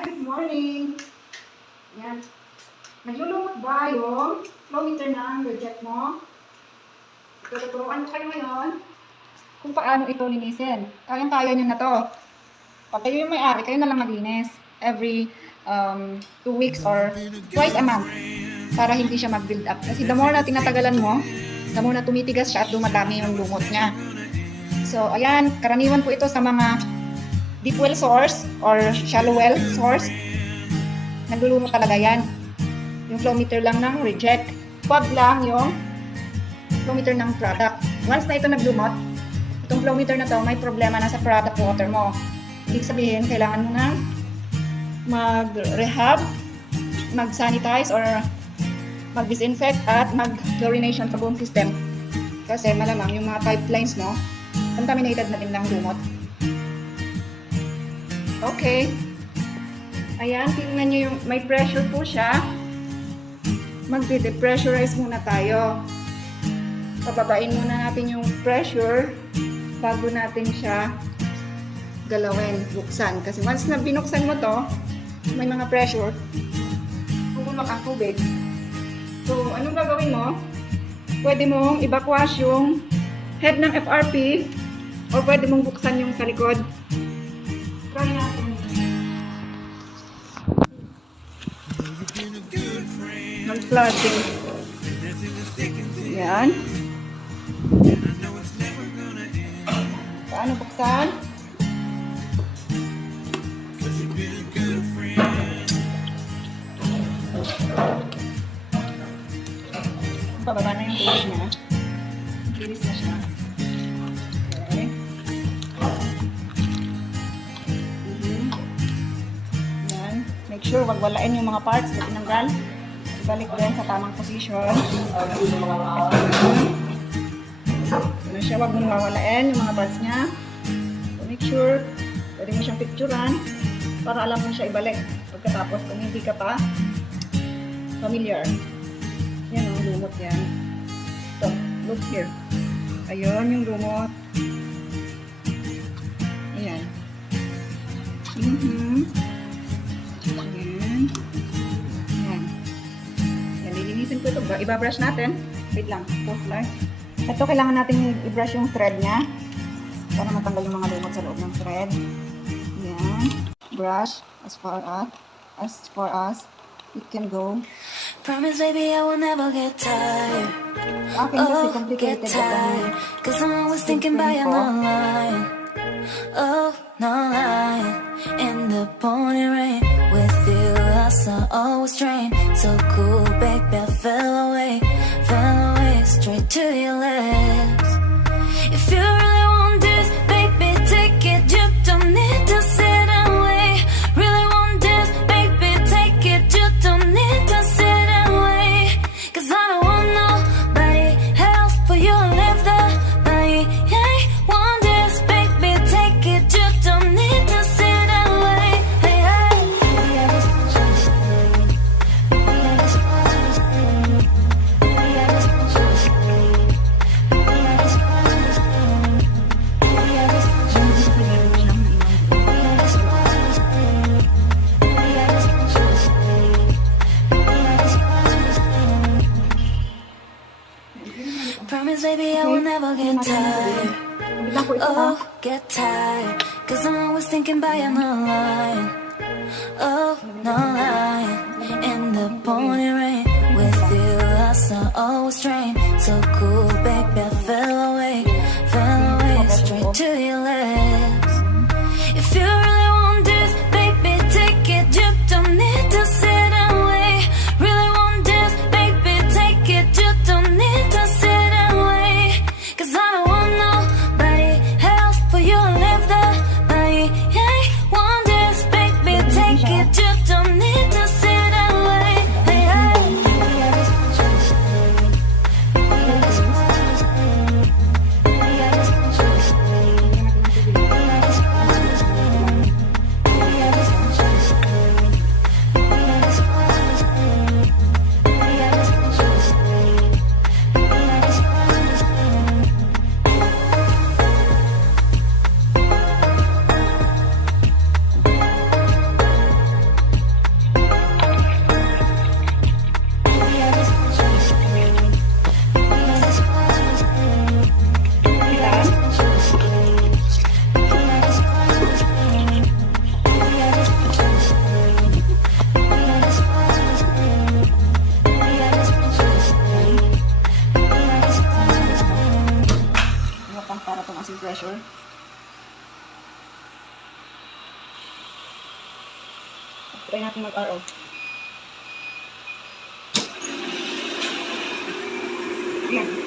Hi, good morning. Yan. Naglulumot ba yung flowmeter ng reject mo? Tuturuan ko kayo ngayon kung paano ito linisin. Kayang-kaya nyo na to. Pag kayo yung may-ari, kayo na lang maglinis. Every 2 weeks or twice a month para hindi siya mag-build up. Kasi the more na tinatagalan mo, the more na tumitigas siya at dumadami yung lumot niya. So, ayan, karaniwan po ito sa mga deep well source or shallow well source. Naglulumot talaga yan. Yung flowmeter lang ng reject. Wag lang yung flowmeter ng product. Once na ito naglumot, itong flowmeter na to may problema na sa product water mo. Ibig sabihin, kailangan mo na mag-rehab, mag-sanitize or mag-disinfect at mag-chlorination sa buong system. Kasi malamang yung mga pipelines mo, contaminated na din ng lumot. Okay. Ayan, tingnan nyo yung may pressure po siya. Mag-de-pressurize muna tayo. Pababain muna natin yung pressure bago natin siya galawin, buksan. Kasi once na binuksan mo to, may mga pressure, pumulok ang tubig. So, anong gagawin mo? Pwede mong i-backwash yung head ng FRP o pwede mong buksan yung sa likod. Try natin. Mag-flooding. Yan. Paano buksan? Pababa na yung page niya. Bilis na siya. Okay. Yan. Make sure wag walain yung mga parts na tinanggal. Ibalik din sa tamang position. Ano siya, wag mong wawalain yung mga parts niya. So make sure, pwede mo siyang picturean para alam mo siya ibalik. Pagkatapos, kung hindi ka pa familiar. Yan ang lumot yan. So, look here. Ayun yung lumot. Ayan. Ayan. Ayan. Yan, lilinisin ko ito. Ibabrush natin. Wait lang. Pause lang. Ito, kailangan natin i-brush yung thread niya para matanggal yung mga lumot sa loob ng thread. Ayan. Brush as far as it can go. Promise, baby, I will never get tired. Oh, get tired. Cause I'm always thinking about you, no line. Oh, no line. In the pouring rain, with you I saw always drain. So cool, baby, I fell away straight to your lips. If you really want this, baby, take it. You don't need to sit and wait. Really want this, baby, take it. You don't need to sit. Promise, baby, I will never get tired. Oh, get tired. Cause I'm always thinking about you, no line. Oh, no line. In the pouring rain, with you I saw always drain. So cool, baby, I fell away straight to your lips. If you really want this, baby, take it. You don't need to sit and wait. Really want this, baby, take it. You don't need to sit. Cause I don't want nobody else for you to live the night. Yeah, want this, baby, pressure. Try natin mag-RO. Yan.